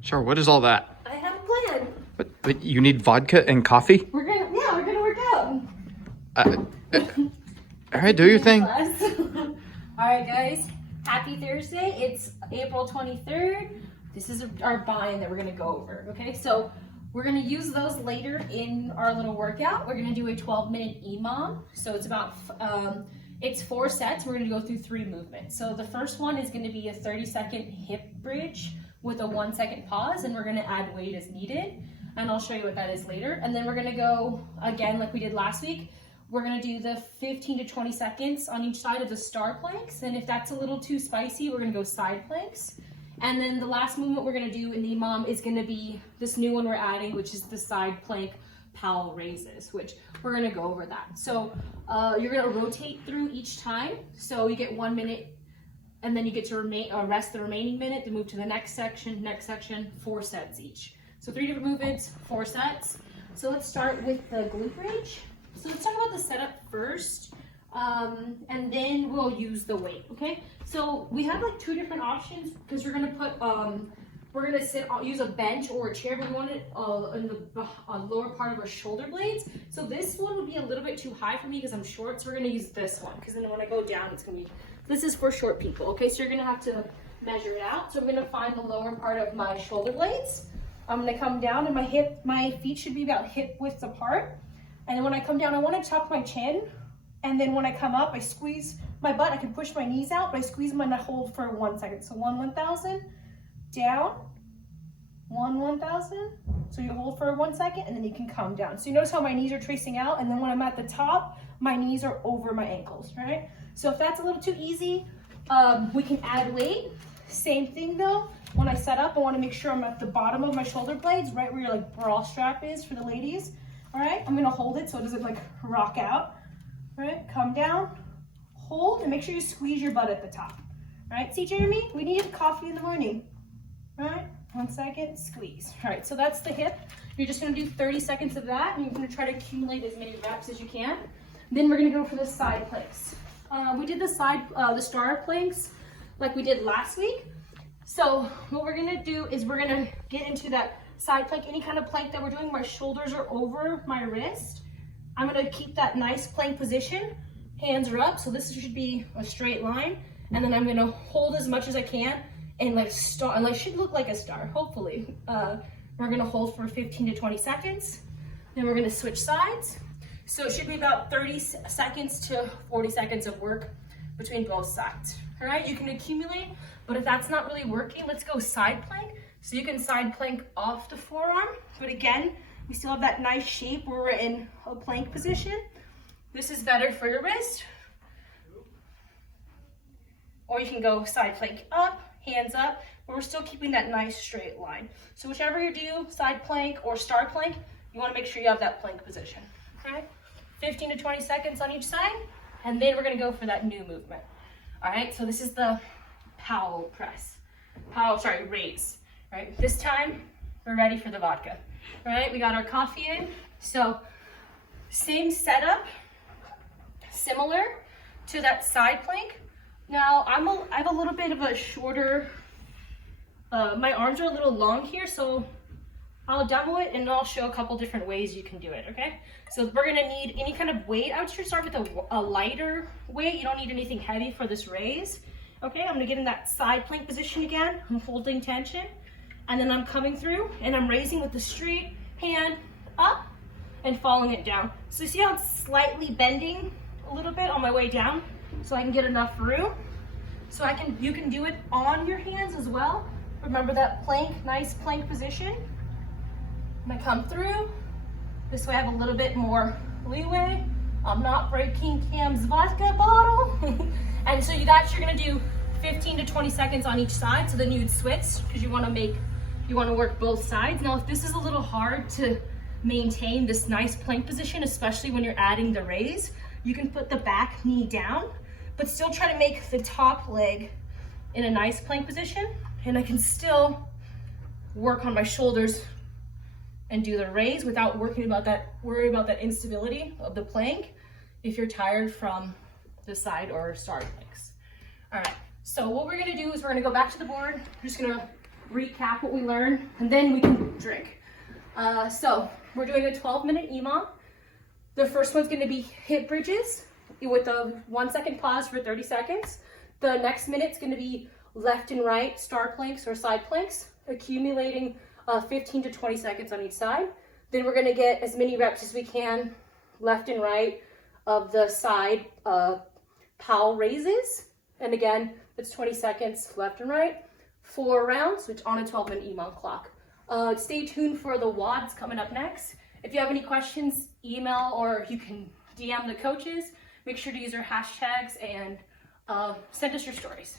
Sure, what is all that? I have a plan. But you need vodka and coffee? We're gonna work out. All right, do your thing. All right, guys. Happy Thursday. It's April 23rd. This is our bind that we're gonna go over. Okay, so we're gonna use those later in our little workout. We're gonna do a 12-minute EMOM. So it's about it's 4 sets. We're gonna go through 3 movements. So the first one is gonna be a 30-second hip bridge with a 1-second pause, and we're gonna add weight as needed. And I'll show you what that is later. And then we're gonna go again like we did last week. We're gonna do the 15 to 20 seconds on each side of the star planks. And if that's a little too spicy, we're gonna go side planks. And then the last movement we're gonna do in the EMOM is gonna be this new one we're adding, which is the side plank Powell raises, which we're gonna go over that. So you're gonna rotate through each time. So you get 1 minute, and then you get to rest the remaining minute to move to the next section, 4 sets each. So 3 different movements, 4 sets. So let's start with the glute bridge. So let's talk about the setup first, and then we'll use the weight, okay? So we have like 2 different options because we're gonna put, we're gonna use a bench or a chair, but we want it in the lower part of our shoulder blades. So this one would be a little bit too high for me because I'm short, so we're gonna use this one because then when I go down, it's gonna be, this is for short people, okay? So you're gonna have to measure it out. So I'm gonna find the lower part of my shoulder blades. I'm gonna come down and my feet should be about hip width apart. And then when I come down, I wanna tuck my chin. And then when I come up, I squeeze my butt. I can push my knees out, but I squeeze them and I hold for 1 second. So 1,000, down, 1,000. So you hold for 1 second and then you can come down. So you notice how my knees are tracing out, and then when I'm at the top, my knees are over my ankles, right? So if that's a little too easy, we can add weight. Same thing though, when I set up, I wanna make sure I'm at the bottom of my shoulder blades, right where your like bra strap is for the ladies. All right, I'm gonna hold it so it doesn't like rock out. All right, come down, hold, and make sure you squeeze your butt at the top. All right, see Jeremy, we need coffee in the morning. All right, 1 second, squeeze. All right, so that's the hip. You're just gonna do 30 seconds of that, and you're gonna try to accumulate as many reps as you can. Then we're gonna go for the side planks. We did the star planks like we did last week. So what we're gonna do is we're gonna get into that side plank, any kind of plank that we're doing. My shoulders are over my wrist. I'm gonna keep that nice plank position. Hands are up, so this should be a straight line. And then I'm gonna hold as much as I can and like star, and like should look like a star, hopefully. We're gonna hold for 15 to 20 seconds. Then we're gonna switch sides. So it should be about 30 seconds to 40 seconds of work between both sides. All right, you can accumulate, but if that's not really working, let's go side plank. So you can side plank off the forearm, but again, we still have that nice shape where we're in a plank position. This is better for your wrist. Or you can go side plank up, hands up, but we're still keeping that nice straight line. So whichever you do, side plank or star plank, you wanna make sure you have that plank position, okay? 15 to 20 seconds on each side, and then we're gonna go for that new movement. All right, so this is the Powell press. Raise. All right, this time we're ready for the vodka. All right, we got our coffee in. So same setup, similar to that side plank. Now I have a little bit of a shorter, my arms are a little long here, so I'll demo it and I'll show a couple different ways you can do it, okay? So we're gonna need any kind of weight. I would just start with a lighter weight. You don't need anything heavy for this raise. Okay, I'm gonna get in that side plank position again. I'm holding tension, and then I'm coming through and I'm raising with the straight hand up and following it down. So you see how it's slightly bending a little bit on my way down so I can get enough room. So you can do it on your hands as well. Remember that plank, nice plank position. I'm gonna come through. This way I have a little bit more leeway. I'm not breaking Cam's vodka bottle. And so you're gonna do 15 to 20 seconds on each side. So then you'd switch because you wanna work both sides. Now, if this is a little hard to maintain this nice plank position, especially when you're adding the raise, you can put the back knee down, but still try to make the top leg in a nice plank position. And I can still work on my shoulders and do the raise without worry about that instability of the plank if you're tired from the side or star planks. All right, so what we're gonna do is we're gonna go back to the board. We're just gonna recap what we learned, and then we can drink. So we're doing a 12-minute EMOM. The first one's going to be hip bridges with a 1 second pause for 30 seconds. The next minute's going to be left and right star planks or side planks, accumulating 15 to 20 seconds on each side. Then we're going to get as many reps as we can left and right of the side Powell raises. And again, it's 20 seconds left and right. 4 rounds, which on a 12-minute EMOM clock. Stay tuned for the WODs coming up next. If you have any questions, email or you can DM the coaches. Make sure to use our hashtags and send us your stories.